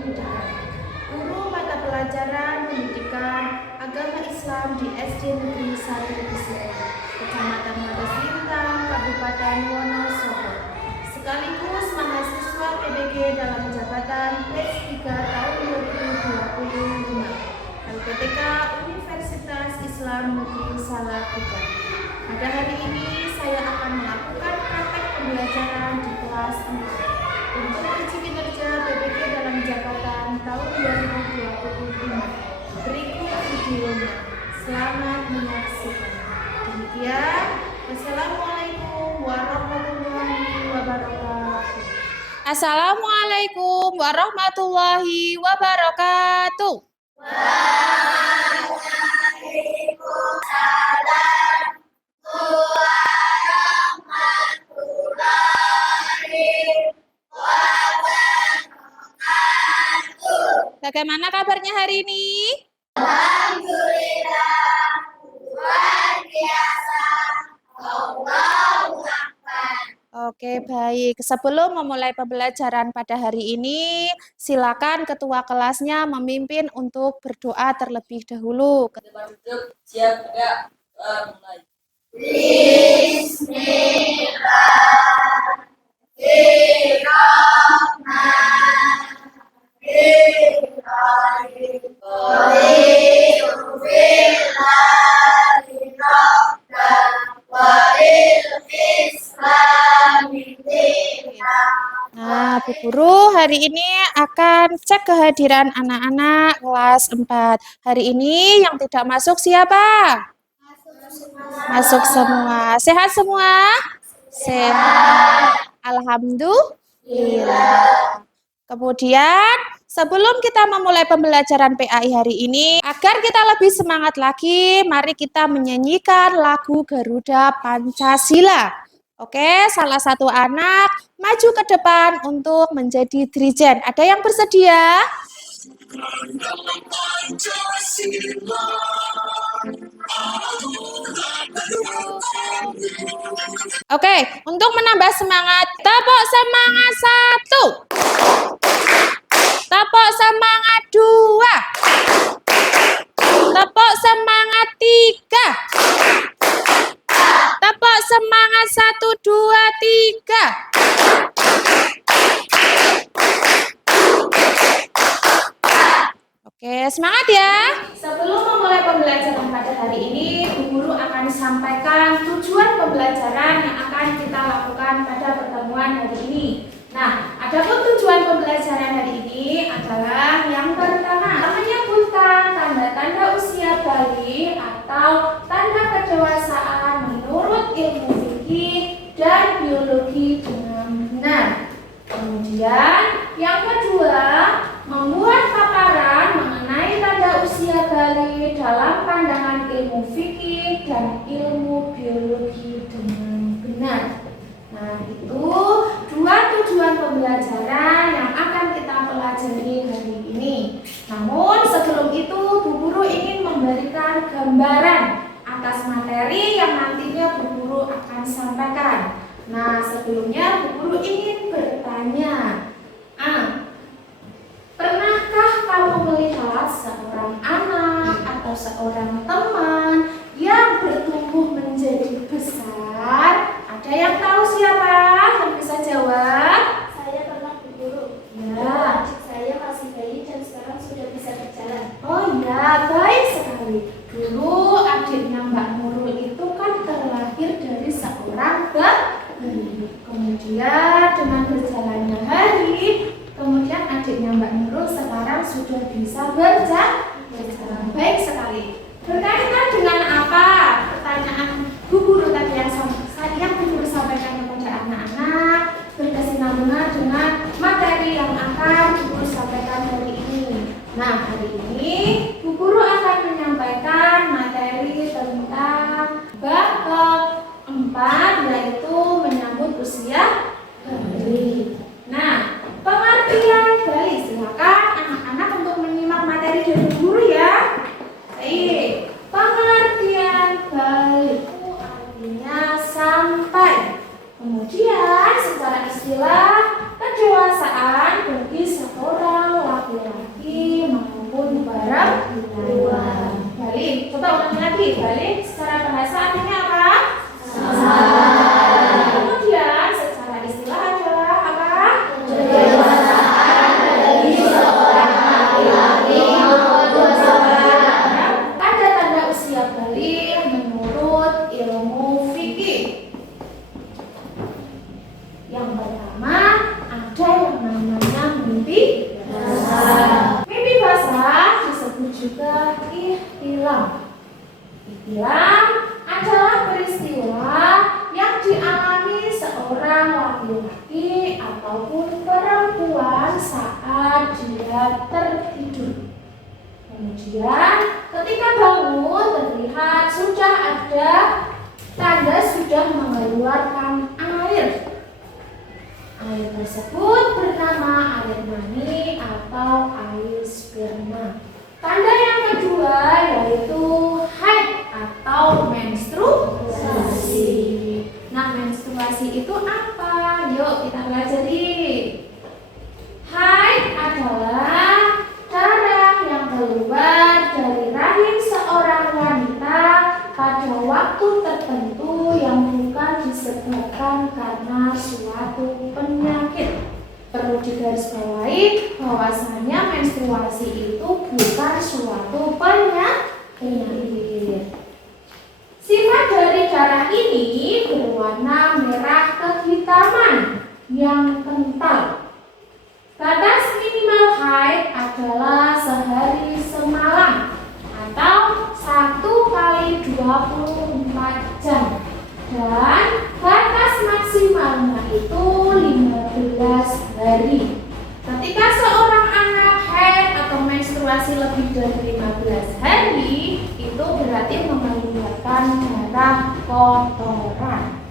Pendidikan. Guru mata pelajaran Pendidikan Agama Islam di SD Negeri 1 Israel, Kecamatan Madasintang, Kabupaten Wonosobo. Sekaligus mahasiswa PBG dalam jabatan PLES 3 tahun 2025. LPTK Universitas Islam Negeri Salatiga. Pada hari ini saya akan melakukan praktek pembelajaran di kelas 4 untuk uji kinerja PBG dalam jabatan tahun 2025. Berikut videonya. Selamat menyaksikan. Demikian, wassalamualaikum warahmatullahi wabarakatuh. Assalamualaikum warahmatullahi wabarakatuh. Bagaimana kabarnya hari ini? Alhamdulillah, luar biasa. Allahu Akbar. Oke, baik. Sebelum memulai pembelajaran pada hari ini, silakan ketua kelasnya memimpin untuk berdoa terlebih dahulu. Tempat duduk, siap, tegak, mulai. Nah, Bu Guru hari ini akan cek kehadiran anak-anak kelas 4. Hari ini yang tidak masuk siapa? Masuk semua. Sehat semua? Sehat. Alhamdulillah. Kemudian, sebelum kita memulai pembelajaran PAI hari ini, agar kita lebih semangat lagi, mari kita menyanyikan lagu Garuda Pancasila. Oke, salah satu anak maju ke depan untuk menjadi dirijen. Ada yang bersedia? Oke, untuk menambah semangat, tepuk semangat 1. Tepuk semangat 2. Tepuk semangat 3. Tepuk semangat 1, 2, 3. Oke, semangat ya. Sebelum memulai pembelajaran pada hari ini, Bu Guru akan sampaikan tujuan pembelajaran yang akan kita lakukan pada pertemuan hari ini. Nah, adapun tujuan pembelajaran hari ini adalah yang pertama, menyebutkan tanda-tanda usia bayi atau tanda kedewasaan menurut ilmu fikih dan biologi dengan benar. Kemudian, yang kedua, membuat paparan mengenai tanda usia bayi dalam pandangan ilmu fikih dan ilmu biologi dengan benar. Nah, itu dua tujuan pembelajaran yang akan kita pelajari hari ini. Namun, sebelum itu, Bu Guru ingin memberikan gambaran atas materi yang nantinya Bu Guru akan sampaikan. Nah, sebelumnya Bu Guru ingin bertanya, pernahkah kamu melihat seorang anak atau seorang teman yang bertumbuh menjadi besar? Ada yang tahu siapa? Yang bisa jawab? Saya pernah Bu Guru. Ya. Adik saya masih bayi dan sekarang sudah bisa berjalan. Oh ya, baik sekali. Dulu adiknya Mbak Nurul itu kan terlahir dari seorang bayi. Kemudian dengan berjalannya hari, kemudian adiknya Mbak Nurul sekarang sudah bisa berjalan. Baik sekali. Berkaitan dengan apa? Pertanyaan Bu Guru tadi yang Bu Guru sampaikan kepada anak-anak berkesinambungan dengan materi yang akan Bu Guru sampaikan hari ini. Nah, hari ini Bu Guru akan menyampaikan materi tentang bab 4, yaitu menyambut usia bayi. Nah, pengertian bayi, silakan anak-anak untuk menyimak materi dari Bu Guru ya. Baik, pengertian bayi itu artinya sampai. Kemudian secara istilah kedewasaan bagi seorang laki-laki Coba ulangi lagi, balik secara bahasa artinya apa? Kemudian secara istilah adalah apa? Kedewasaan bagi seorang laki-laki maupun seorang Tanda-tanda usia balik menurut ilmu fikih. Yang pertama, ada yang namanya mimpi basah. Mimpi basah disebut juga ihtilam. Ihtilam adalah peristiwa yang dialami seorang laki-laki ataupun perempuan saat dia tertidur. Kemudian ketika bangun terlihat sudah ada tanda sudah mengeluarkan air. Air tersebut bernama air mani atau air sperma. Tanda yang kedua yaitu haid atau menstruasi. Nah, menstruasi itu apa? Yuk kita pelajari. Haid adalah darah yang keluar dari rahim seorang wanita pada waktu tertentu yang bukan disebabkan karena suatu penyakit. Perlu digarisbawahi bahwasanya menstruasi itu bukan suatu penyakit. Sifat dari darah ini berwarna merah kehitaman yang kental. Batas minimal haid adalah sehari semalam atau 1 kali 24 jam. Dan batas maksimalnya itu 15 hari. Ketika seorang anak haid atau menstruasi lebih dari 15 hari, itu berarti mengeluarkan darah kotoran.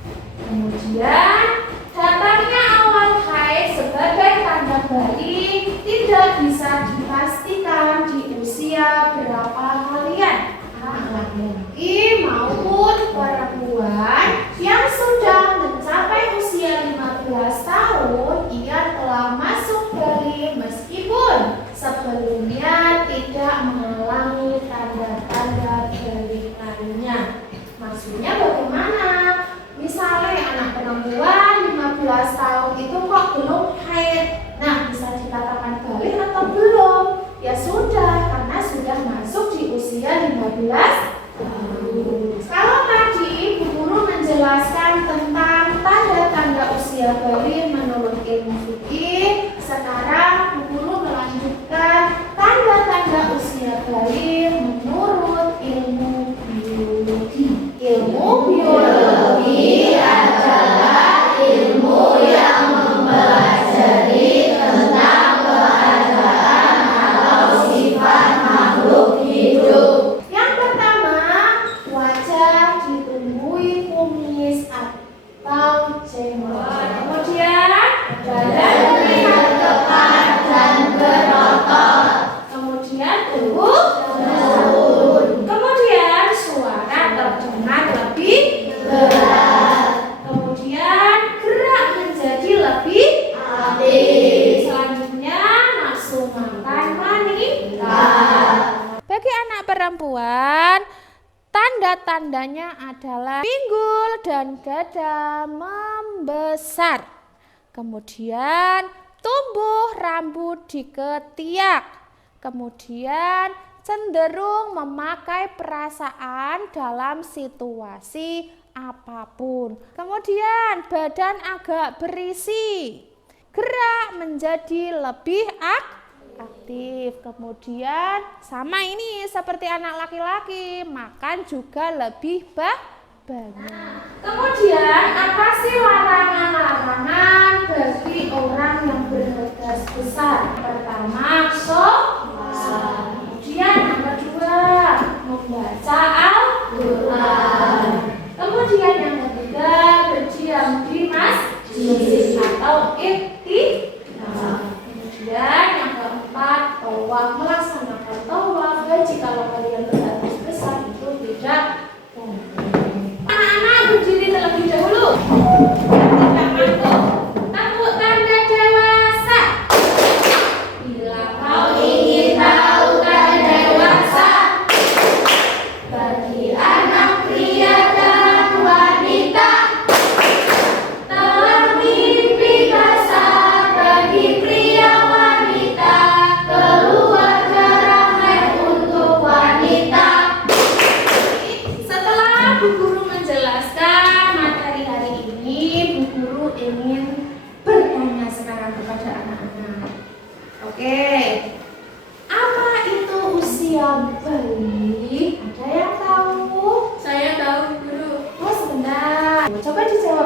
Kemudian datangnya awal haid sebagai tanda balik tidak bisa dipastikan di usia berapa kalian, laki-laki maupun perempuan yang sudah mencapai usia 15 tahun. Ia telah masuk balik meskipun sebelumnya tidak mengalami tanda-tanda balik lainnya. Maksudnya bagaimana? Misalnya anak perempuan 15 tahun itu kok belum haid. Nah, bisa dikatakan balik atau belum? Ya sudah, karena sudah masuk di usia 15 tahun. Kalau tadi Bu Guru menjelaskan tentang tanda-tanda usia balik menurut ilmu fikih, sekarang Bu Guru melanjutkan tanda-tanda usia balik menurut ilmu biologi. Ilmu biologi adalah ilmu yang mempelajari tentang keadaan atau sifat makhluk hidup. Yang pertama, wajah ditumbuhi kumis atau jenggot. Kemudian badan terlihat kekar dan berotot. Kemudian tubuh menurun. Kemudian suara terdengar lebih berat. Kemudian gerak menjadi lebih aktif. Selanjutnya nafsu makan meningkat. Bagi anak perempuan, tanda-tandanya adalah pinggul dan dada membesar. Kemudian tumbuh rambut di ketiak. Kemudian cenderung memakai perasaan dalam situasi apapun. Kemudian badan agak berisi. Gerak menjadi lebih aktif. Kemudian sama ini seperti anak laki-laki, makan juga lebih banyak. Kemudian apa sih larangan-larangan bagi orang yang bergegas besar? Pertama, sholat. Kemudian yang kedua, membaca Al-Quran. Kemudian yang ketiga, berdiam di masjid atau iktikaf. Kemudian yang keempat, tawaf, melaksanakan tawaf. Jika kalian bergegas besar itu tidak boleh. Anak-anak berdiri terlebih dahulu. Tidak ngantuk. Tepuk tanda dewasa.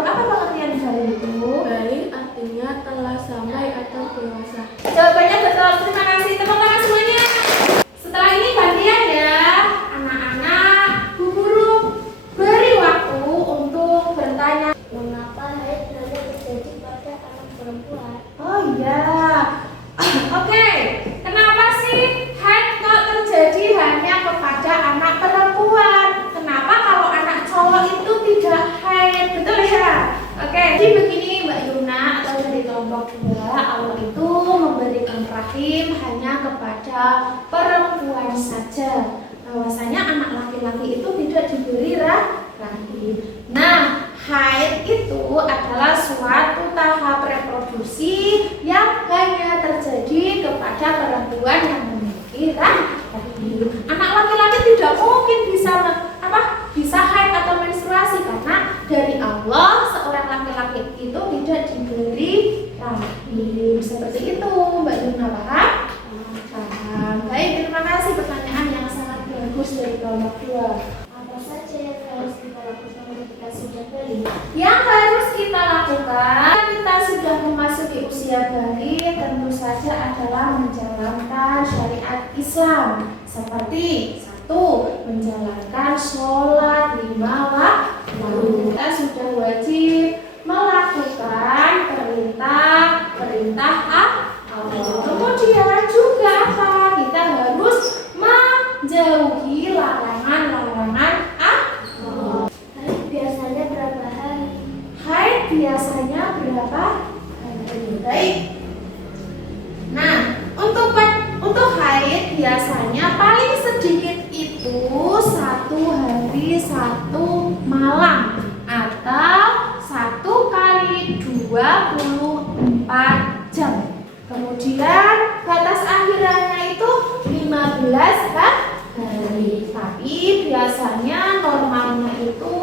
Apa pengertian balik itu? Balik artinya telah sampai atau dewasa. Jawabannya betul. Terima kasih. Tepuk tangan semuanya. Setelah ini gantian ya, anak-anak. Bu Guru beri waktu untuk bertanya. Mengapa haid hanya terjadi pada anak perempuan? Oh iya. Oke. Kenapa sih haid kok terjadi hanya kepada anak perempuan? Kenapa kalau anak cowok itu tidak haid? Betul ya? Oke. Jadi begini Mbak Yuna atau dari kelompok 2, Allah itu memberikan rahim hanya kepada perempuan saja. Bahwasanya anak laki-laki itu tidak diberi rahim. Nah, haid itu adalah suatu tahap reproduksi yang hanya terjadi kepada perempuan yang memiliki rahim. Anak laki-laki tidak mungkin bisa haid atau menstruasi karena dari Allah seorang laki-laki itu tidak diberi rahim. Seperti itu, Mbak Yuna, paham? Paham. Baik, terima kasih pertanyaan yang sangat bagus dari kelompok 2. Apa saja yang harus kita lakukan ketika sudah balik? Yang harus kita lakukan kita sudah memasuki usia balik tentu saja adalah menjalankan syariat Islam seperti 1. Menjalankan sholat 5 waktu. Kita sudah wajib melakukan perintah Allah. Kemudian juga apa? Kita harus menjauhi larangan-larangan Allah. Haid biasanya berapa hari? Haid biasanya berapa hari? Baik. Nah, untuk haid biasanya paling sedikit itu 1 hari 1 malam atau 1 kali 24 jam. Kemudian batas akhirannya itu 15 hari. Tapi biasanya normalnya itu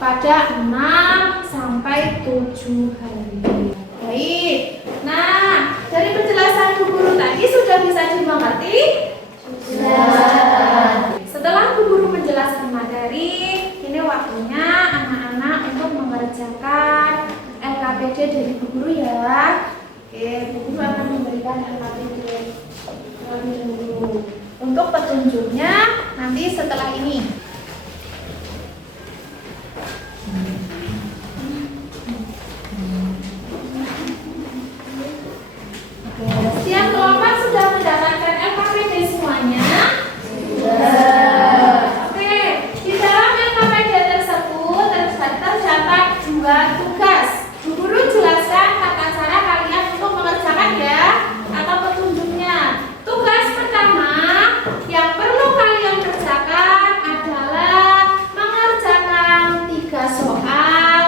pada 6 sampai 7 hari. Baik. Nah, dari penjelasan Bu Guru tadi sudah bisa dimengerti? Sudah. Setelah Bu Guru menjelaskan materi, ini waktunya anak-anak untuk mengerjakan LKPD dari Bu Guru ya. Oke, Bu Guru akan memberikan LKPD terlebih dahulu. Untuk petunjuknya nanti setelah ini. Setiap kelompok sudah mendapatkan LKPD semuanya? Sudah. Oke, di dalam LKPD tersebut terdapat 2 tugas. Bu Guru jelaskan tata cara kalian untuk mengerjakan ya, atau petunjuknya. Tugas pertama yang perlu kalian kerjakan adalah mengerjakan 3 soal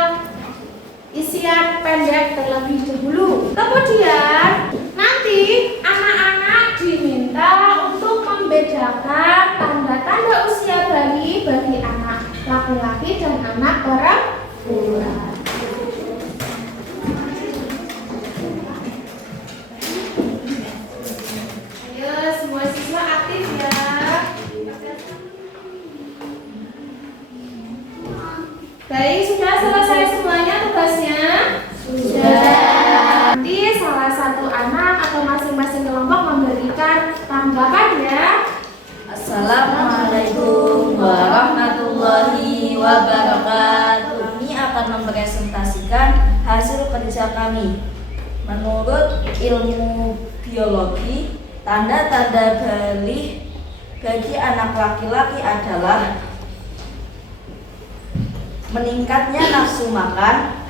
isian pendek terlebih dahulu. Kemudian nanti anak-anak diminta untuk membedakan tanda-tanda usia bayi bagi anak laki-laki dan anak perempuan. Ayo semua siswa aktif ya. Baik, sudah selesai semuanya tugasnya? Sudah. Nanti salah satu anak atau masing-masing kelompok memberikan tanggapan ya. Assalamualaikum warahmatullahi wabarakatuh. Kami akan mempresentasikan hasil kerja kami. Menurut ilmu biologi, tanda-tanda balik bagi anak laki-laki adalah meningkatnya nafsu makan,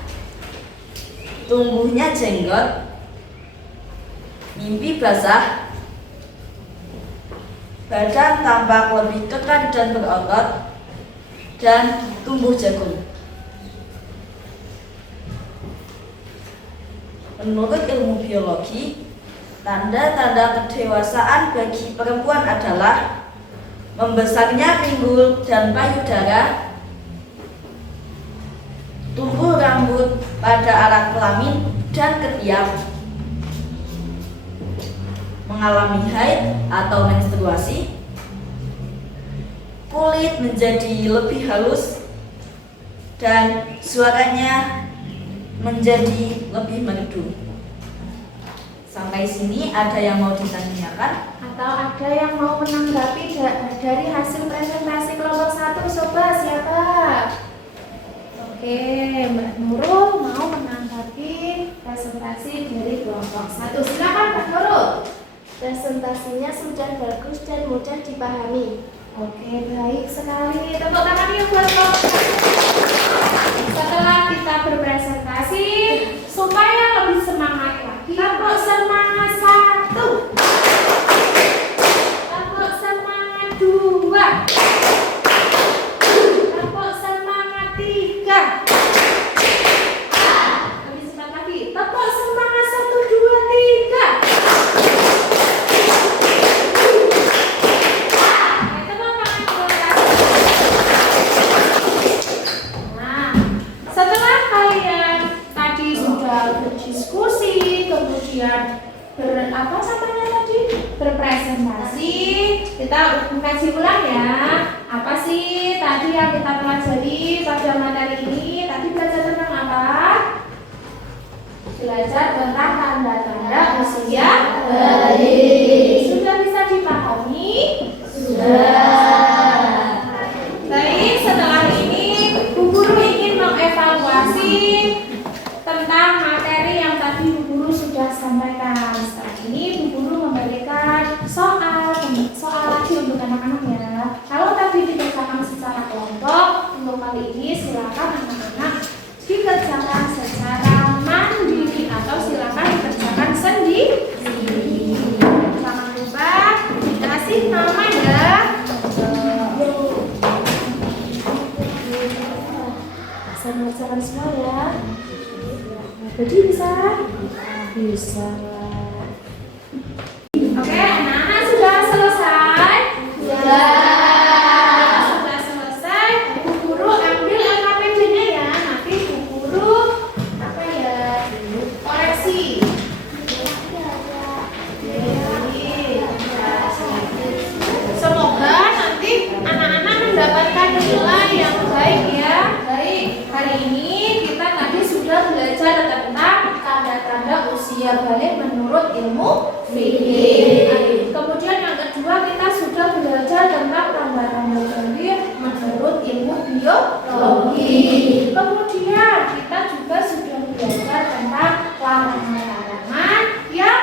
tumbuhnya jenggot, mimpi basah, badan tampak lebih kekar dan berotot, dan tumbuh jagung. Menurut ilmu biologi, tanda-tanda kedewasaan bagi perempuan adalah membesarnya pinggul dan payudara, tumbuh rambut pada alat kelamin dan ketiak, mengalami haid atau menstruasi, kulit menjadi lebih halus, dan suaranya menjadi lebih merdu. Sampai sini ada yang mau ditanyakan? Atau ada yang mau menanggapi dari hasil presentasi kelompok 1? Coba siapa? Oke, Mbak Nurul mau menanggapi presentasi dari kelompok 1. Silakan Mbak Nurul. Presentasinya sudah bagus dan mudah dipahami. Oke, baik sekali. Tepuk tangan yuk buat kelompok 1. Setelah kita berpresentasi, supaya lebih semangat lagi, tepuk semangat 1. Tepuk semangat 2. Tepuk semangat 3. Lebih cepat lagi. Tepuk semangat 1, 2, 3. Nah, setelah kalian tadi sudah berdiskusi, kemudian berpresentasi, kita mengkaji ulang ya. Apa sih tadi yang kita pelajari pada materi ini? Tadi belajar tentang apa? Belajar tentang tanda-tanda usia bayi. Sudah bisa dipahami? Sudah. Baik, setelah ini Bu Guru ingin mengevaluasi tentang materi yang tadi Bu Guru sudah sampaikan. Setelah ini Bu Guru memberikan soal lagi untuk anak-anak ya. Kalau tadi dikerjakan secara kelompok, untuk kali ini silakan anak-anak dikerjakan secara mandiri atau silakan dikerjakan sendiri. Jangan lupa dikasih nama ya. Saya mengerjakan semua ya. Jadi bisa? Bisa. Oke, anak-anak sudah selesai? Sudah selesai. Bu Guru ambil LKPD-nya ya. Nanti Bu Guru koreksi. Semoga nanti anak-anak mendapatkan nilai yang baik ya. Baik, hari ini kita tadi sudah belajar tentang tanda-tanda usia balik menurut ilmu fikih. Kemudian yang kedua kita sudah belajar tentang tanda-tanda balik menurut ilmu biologi. Kemudian kita juga sudah belajar tentang larangan-larangan yang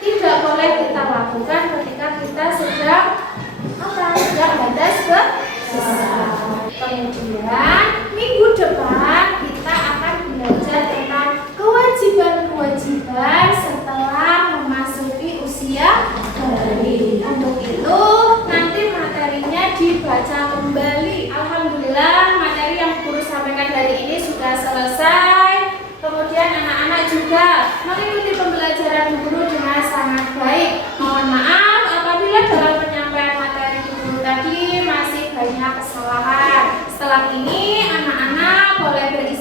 tidak boleh kita lakukan ketika kita sedang hadas besar. Kemudian minggu depan kita akan belajar tentang kewajiban-kewajiban setelah memasuki usia bayi. Untuk itu nanti materinya dibaca kembali. Alhamdulillah materi yang Guru sampaikan hari ini sudah selesai. Kemudian anak-anak juga mengikuti pembelajaran Guru dengan sangat baik. Mohon maaf apabila dalam penyampaian materi Guru tadi masih banyak kesalahan. Setelah ini anak-anak boleh beristirahat